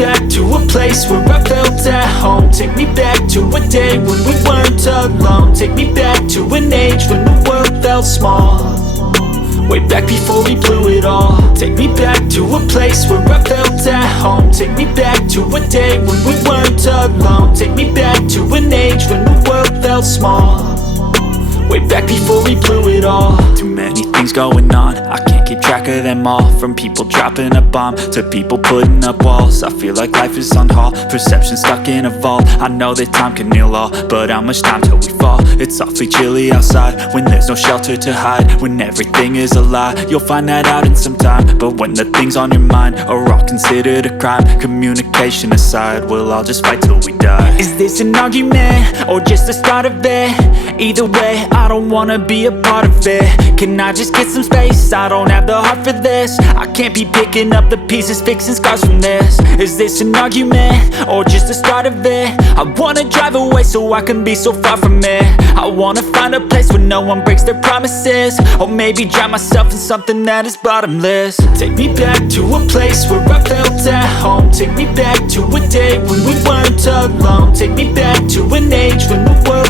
back to a place where I felt at home. Take me back to a day when we weren't alone. Take me back to an age when the world felt small, way back before we blew it all. Take me back to a place where I felt at home. Take me back to a day when we weren't alone. Take me back to an age when the world felt small, way back before we blew it all. Too many things going on, I can't keep track of them all. From people dropping a bomb to people putting up walls. I feel like life is on hold, perception stuck in a vault. I know that time can heal all, but how much time till we fall? It's awfully chilly outside when there's no shelter to hide. When everything is a lie, you'll find that out in some time. But when the things on your mind are all considered a crime, communication aside, we'll all just fight till we die. Is this an argument or just the start of it? Either way, I don't wanna be a part of it. Can I just get some space? I don't have the heart for this. I can't be picking up the pieces, fixing scars from this. Is this an argument or just the start of it? I wanna drive away so I can be so far from it. I wanna find a place where no one breaks their promises, or maybe drown myself in something that is bottomless. Take me back to a place where I felt at home. Take me back to a day when we weren't alone. Take me back to an age when the world